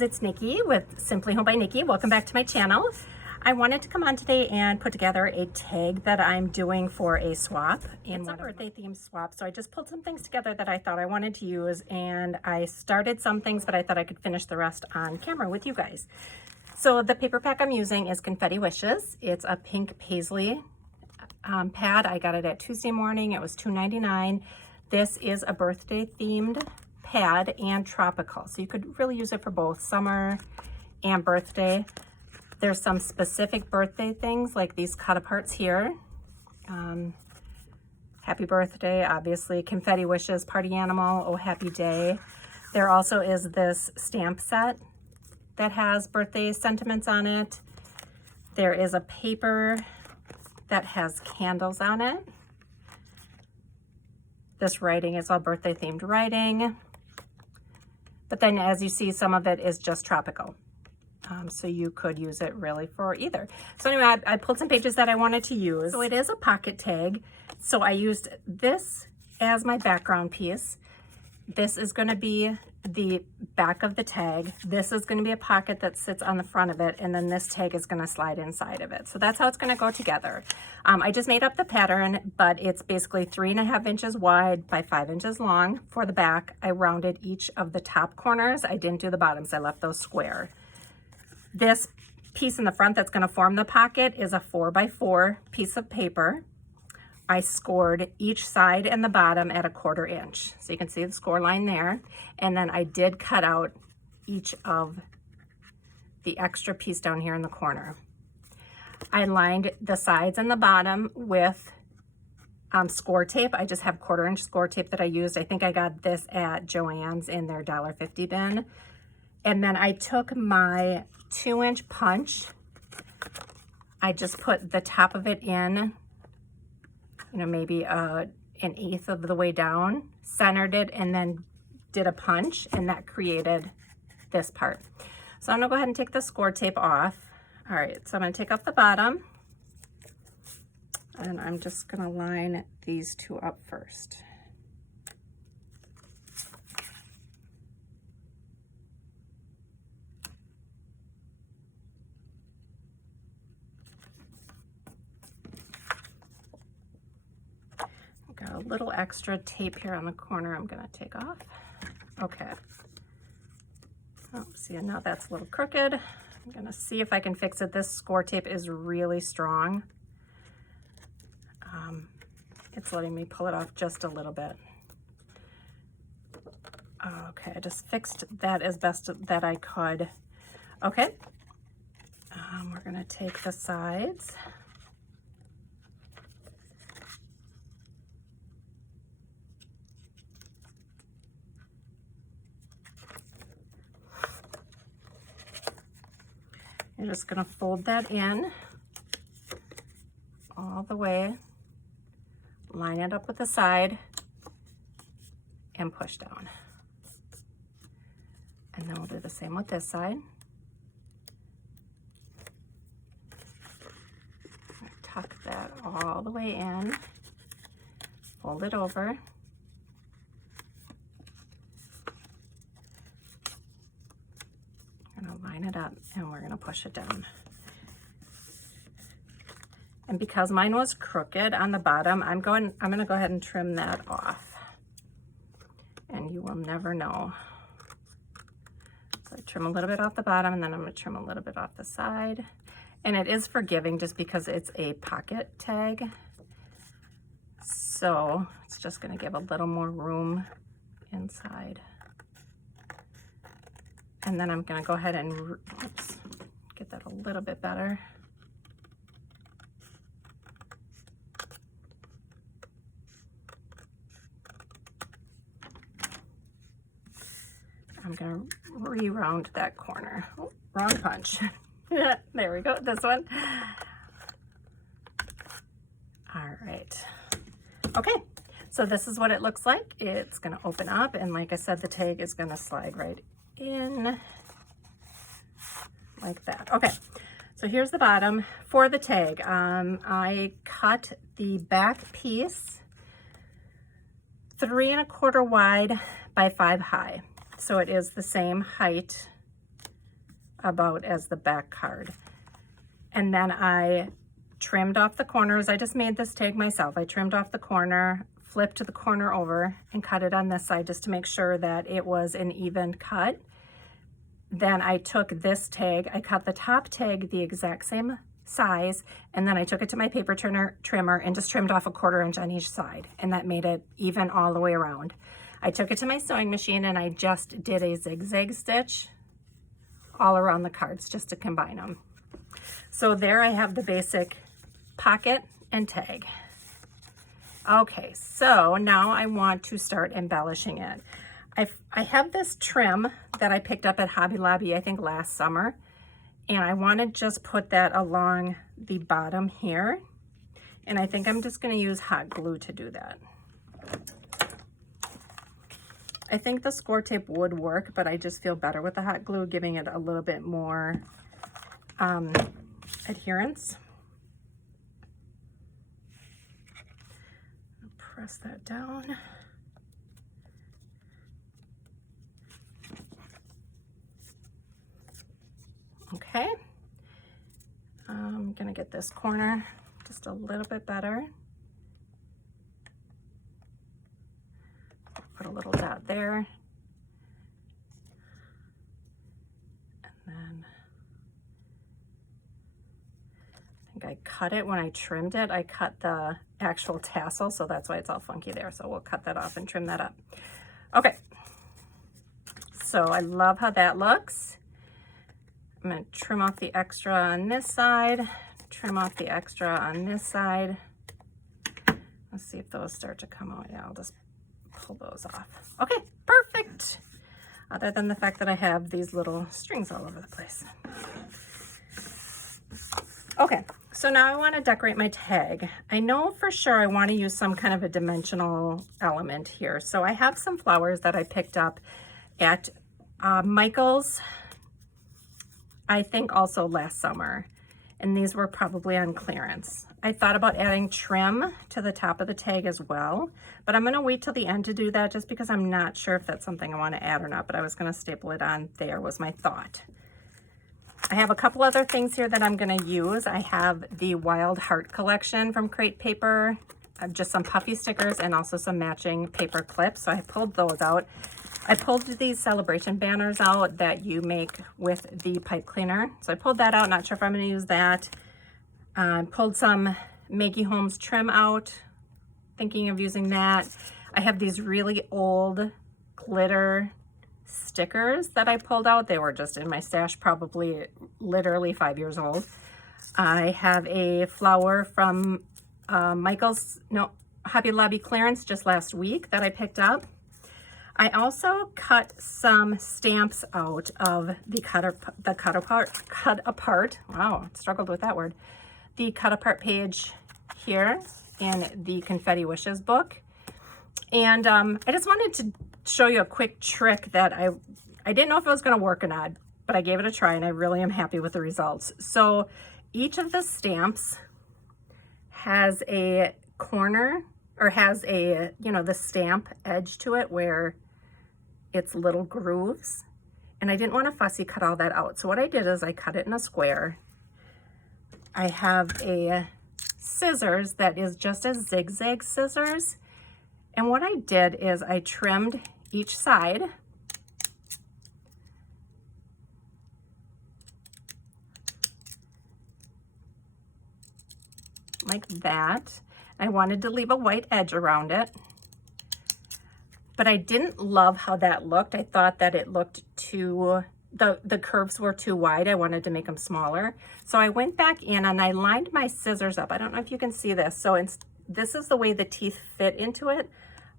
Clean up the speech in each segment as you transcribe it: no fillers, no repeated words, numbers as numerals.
guys, it's Nikki with Simply Home by Nikki. Welcome back to my channel. I wanted to come on today and put together a tag that I'm doing for a swap. It's a birthday themed swap, so I just pulled some things together that I thought I wanted to use, and I started some things, but I thought I could finish the rest on camera with you guys. So the paper pack I'm using is Confetti Wishes. It's a pink paisley pad. I got it at Tuesday morning. It was $2.99. This is a birthday themed pad and tropical, so you could really use it for both summer and birthday. There's some specific birthday things like these cut aparts here. Happy birthday, obviously. Confetti Wishes, party animal, oh happy day. There also is this stamp set that has birthday sentiments on it. There is a paper that has candles on it. This writing is all birthday themed writing. But then as you see, some of it is just tropical. So you could use it really for either. So anyway, I pulled some pages that I wanted to use. So it is a pocket tag. So I used this as my background piece. This is going to be the back of the tag. This is going to be a pocket that sits on the front of it, and then this tag is going to slide inside of it. So that's how it's going to go together. I just made up the pattern, but it's basically 3.5 inches wide by 5 inches long for the back. I rounded each of the top corners. I didn't do the bottoms. I left those square. This piece in the front that's going to form the pocket is a 4x4 piece of paper. I scored each side and the bottom at 1/4 inch. So you can see the score line there. And then I did cut out each of the extra piece down here in the corner. I lined the sides and the bottom with score tape. I just have 1/4 inch score tape that I used. I think I got this at Joann's in their $1.50 bin. And then I took my 2-inch punch. I just put the top of it in, maybe an 1/8 of the way down, centered it, and then did a punch, and that created this part. So I'm gonna go ahead and take the score tape off. All right, so I'm gonna take off the bottom, and I'm just gonna line these two up first. Got a little extra tape here on the corner I'm going to take off. Okay. Oh, see, now that's a little crooked. I'm going to see if I can fix it. This score tape is really strong. It's letting me pull it off just a little bit. Okay, I just fixed that as best that I could. Okay. We're going to take the sides. You're just going to fold that in all the way, line it up with the side, and push down. And then we'll do the same with this side. Tuck that all the way in, fold it over. Line it up, and we're going to push it down. And because mine was crooked on the bottom, I'm going to go ahead and trim that off, and you will never know. So I trim a little bit off the bottom, and then I'm going to trim a little bit off the side. And it is forgiving just because it's a pocket tag, so it's just going to give a little more room inside. And then I'm going to go ahead and get that a little bit better. I'm going to re-round that corner. Oh, wrong punch. There we go, this one. All right. Okay, so this is what it looks like. It's going to open up, and like I said, the tag is going to slide right in like that. Okay, so here's the bottom for the tag. I cut the back piece 3 1/4 wide by 5 high, so it is the same height about as the back card. And then I trimmed off the corners. I just made this tag myself. I trimmed off the corner, flipped the corner over, and cut it on this side just to make sure that it was an even cut. Then I took this tag, I cut the top tag the exact same size, and then I took it to my paper trimmer and just trimmed off a 1/4 inch on each side, and that made it even all the way around. I took it to my sewing machine and I just did a zigzag stitch all around the cards just to combine them. So there I have the basic pocket and tag. Okay, so now I want to start embellishing it. I have this trim that I picked up at Hobby Lobby, I think last summer, and I want to just put that along the bottom here. And I think I'm just going to use hot glue to do that. I think the score tape would work, but I just feel better with the hot glue, giving it a little bit more adherence. Press that down. Okay, I'm gonna get this corner just a little bit better. Put a little dot there. And then I think I cut it when I trimmed it. I cut the actual tassel, so that's why it's all funky there. So we'll cut that off and trim that up. Okay, so I love how that looks. I'm going to trim off the extra on this side, trim off the extra on this side. Let's see if those start to come out. Yeah, I'll just pull those off. Okay, perfect. Other than the fact that I have these little strings all over the place. Okay, so now I want to decorate my tag. I know for sure I want to use some kind of a dimensional element here. So I have some flowers that I picked up at Michael's, I think also last summer, and these were probably on clearance. I thought about adding trim to the top of the tag as well, but I'm gonna wait till the end to do that just because I'm not sure if that's something I wanna add or not, but I was gonna staple it on there was my thought. I have a couple other things here that I'm gonna use. I have the Wild Heart collection from Crate Paper, just some puffy stickers and also some matching paper clips. So I pulled those out. I pulled these celebration banners out that you make with the pipe cleaner. So I pulled that out, not sure if I'm gonna use that. Pulled some Maggie Holmes trim out, thinking of using that. I have these really old glitter stickers that I pulled out. They were just in my stash, probably literally 5 years old. I have a flower from Hobby Lobby clearance just last week that I picked up. I also cut some stamps out of the cut apart. Wow, struggled with that word. The cut apart page here in the Confetti Wishes book. And I just wanted to show you a quick trick that I didn't know if it was going to work or not, but I gave it a try and I really am happy with the results. So each of the stamps has a corner, or has a, the stamp edge to it where it's little grooves. And I didn't want to fussy cut all that out. So what I did is I cut it in a square. I have a scissors that is just a zigzag scissors. And what I did is I trimmed each side. Like that. I wanted to leave a white edge around it, but I didn't love how that looked. I thought that it looked too, the curves were too wide. I wanted to make them smaller. So I went back in and I lined my scissors up. I don't know if you can see this. So this is the way the teeth fit into it.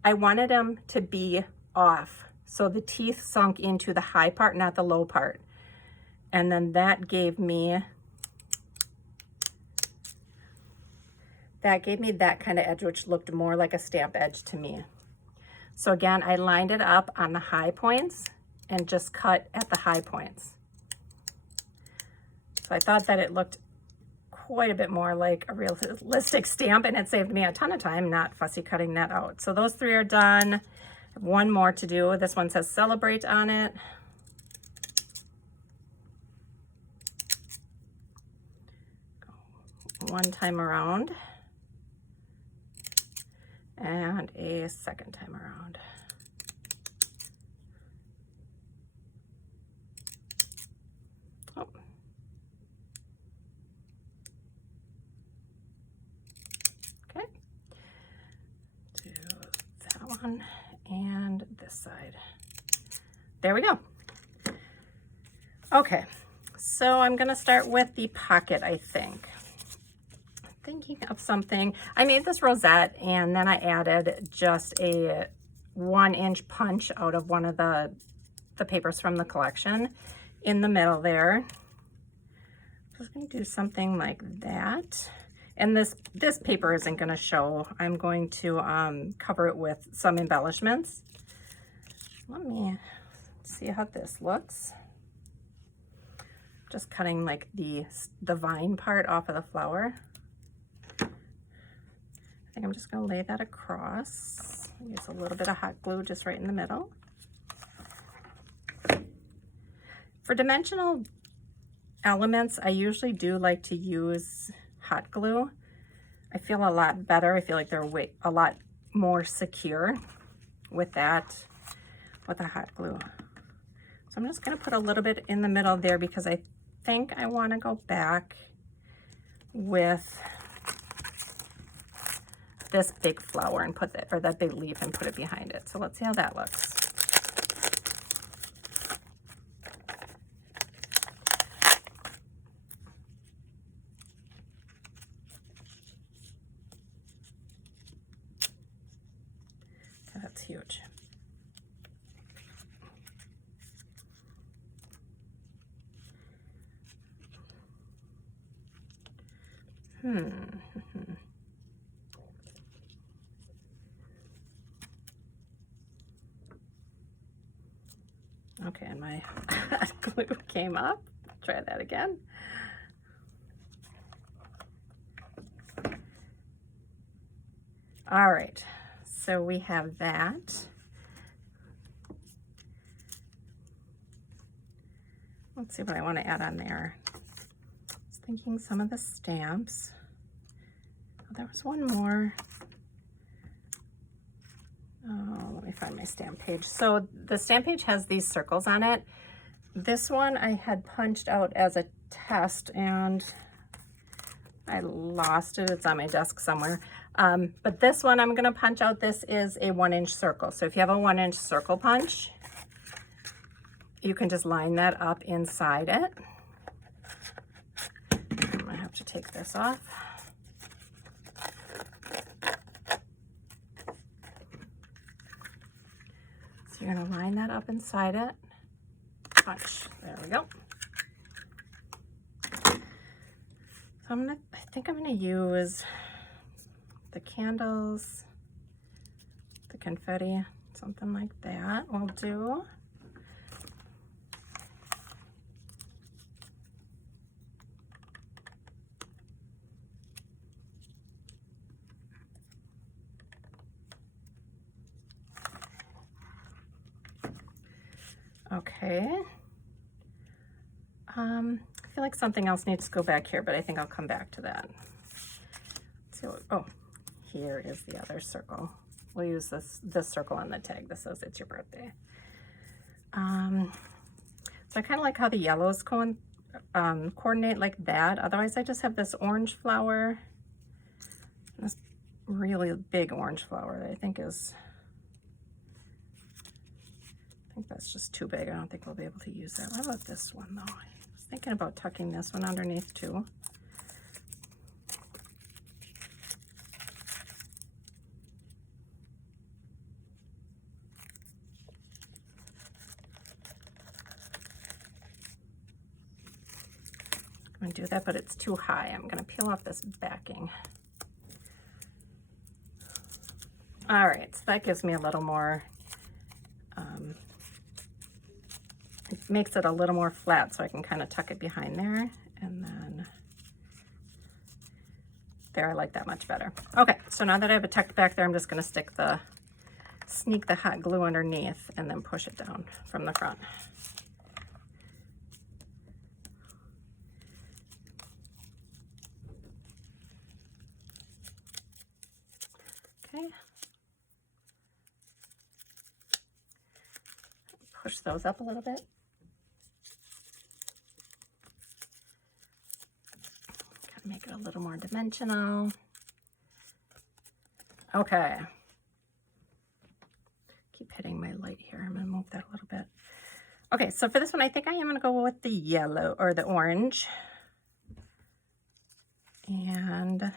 I wanted them to be off. So the teeth sunk into the high part, not the low part. And then that gave me that kind of edge, which looked more like a stamp edge to me. So again, I lined it up on the high points and just cut at the high points. So I thought that it looked quite a bit more like a realistic stamp, and it saved me a ton of time not fussy cutting that out. So those three are done. I have one more to do. This one says celebrate on it. one time around and a second time around. Oh. Okay. Do that one and this side. There we go. Okay, so I'm gonna start with the pocket, I think. Thinking of something. I made this rosette and then I added just a 1-inch punch out of one of the papers from the collection in the middle there. I'm just gonna do something like that. And this paper isn't gonna show. I'm going to cover it with some embellishments. Let me see how this looks. Just cutting like the vine part off of the flower. I think I'm just gonna lay that across. Use a little bit of hot glue just right in the middle. For dimensional elements, I usually do like to use hot glue. I feel a lot better. I feel like they're a lot more secure with that, with the hot glue. So I'm just gonna put a little bit in the middle there because I think I wanna go back with this big flower and put that, or that big leaf and put it behind it. So let's see how that looks. That's huge. Okay, and my glue came up. Try that again. All right, so we have that. Let's see what I want to add on there. I was thinking some of the stamps. Oh, there was one more. Oh, let me find my stamp page. So the stamp page has these circles on it. This one I had punched out as a test and I lost it. It's on my desk somewhere. But this one I'm gonna punch out. This is a 1-inch circle. So if you have a 1-inch circle punch, you can just line that up inside it. I'm gonna have to take this off. So you're gonna line that up inside it. Punch. There we go. So I think I'm gonna use the candles, the confetti, something like that will do. Okay. I feel like something else needs to go back here, but I think I'll come back to that. Let's see what, oh, here is the other circle. We'll use this circle on the tag that says it's your birthday. So I kind of like how the yellows coordinate like that. Otherwise, I just have this orange flower, this really big orange flower that I think that's just too big. I don't think we'll be able to use that. What about this one though? I was thinking about tucking this one underneath too. I'm gonna do that, but it's too high. I'm gonna peel off this backing. All right, so that gives me a little more, it makes it a little more flat so I can kind of tuck it behind there. And then there, I like that much better. Okay, so now that I have it tucked back there, I'm just gonna sneak the hot glue underneath and then push it down from the front. Okay. Push those up a little bit. Kind of make it a little more dimensional. Okay. Keep hitting my light here. I'm going to move that a little bit. Okay, so for this one, I think I am going to go with the yellow or the orange. And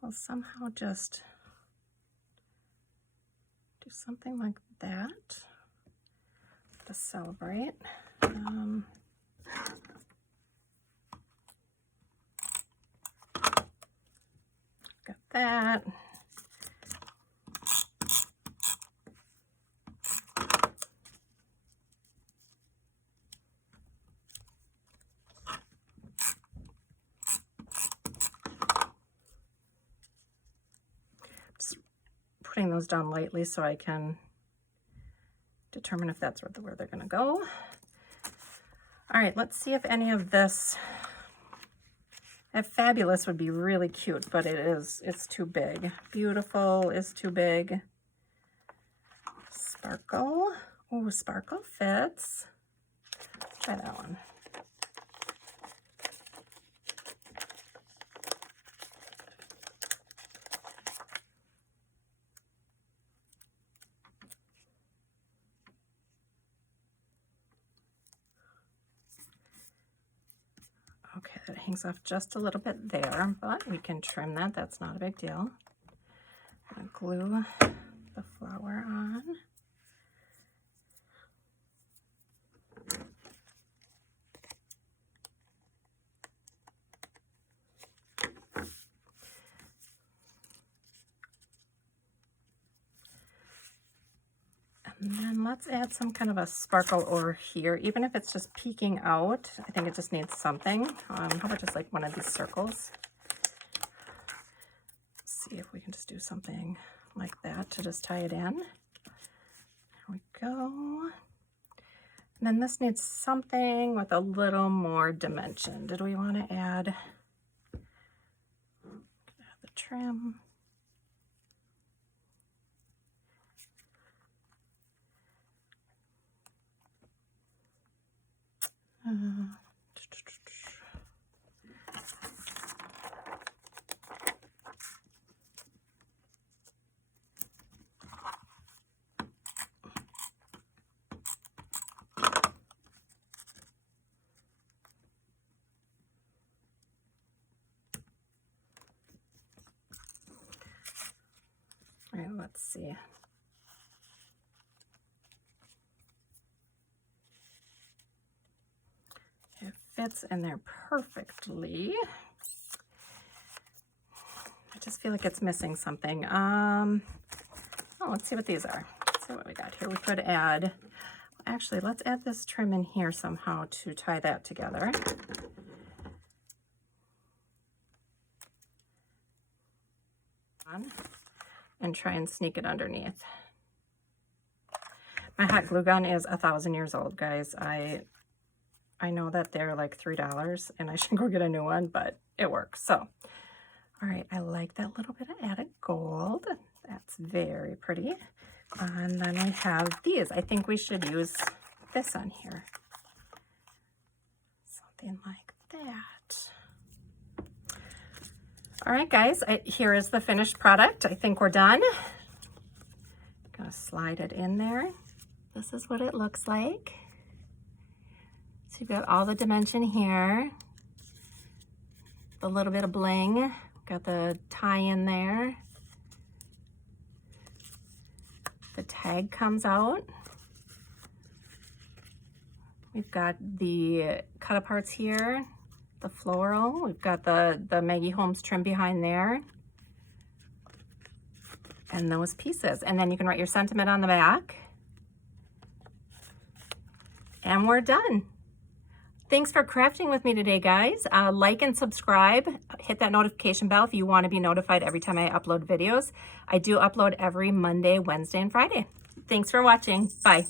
we'll somehow just do something like that to celebrate. Got that. Just putting those down lightly so I can determine if that's where they're going to go. All right, let's see if any of this, that fabulous would be really cute, but it's too big. Beautiful is too big. Sparkle. Oh, sparkle fits. Let's try that one. Okay, that hangs off just a little bit there, but we can trim that. That's not a big deal. I'm going to glue the flower on. And then let's add some kind of a sparkle over here, even if it's just peeking out. I think it just needs something. How about just like one of these circles? Let's see if we can just do something like that to just tie it in. There we go. And then this needs something with a little more dimension. Did we want to add the trim? All right, let's see. It fits in there perfectly. I just feel like it's missing something. Oh, let's see what these are. Let's see what we got here. We could add, actually, let's add this trim in here somehow to tie that together. And try and sneak it underneath. My hot glue gun is 1,000 years old, guys. I know that they're like $3 and I should go get a new one, but it works. So, all right, I like that little bit of added gold. That's very pretty. And then we have these. I think we should use this on here. Something like that. All right, guys, here is the finished product. I think we're done. Gonna slide it in there. This is what it looks like. So you've got all the dimension here, the little bit of bling, got the tie in there. The tag comes out. We've got the cut aparts here. The floral, we've got the Maggie Holmes trim behind there, and those pieces. And then you can write your sentiment on the back. And we're done. Thanks for crafting with me today, guys. Like and subscribe. Hit that notification bell if you want to be notified every time I upload videos. I do upload every Monday, Wednesday, and Friday. Thanks for watching. Bye.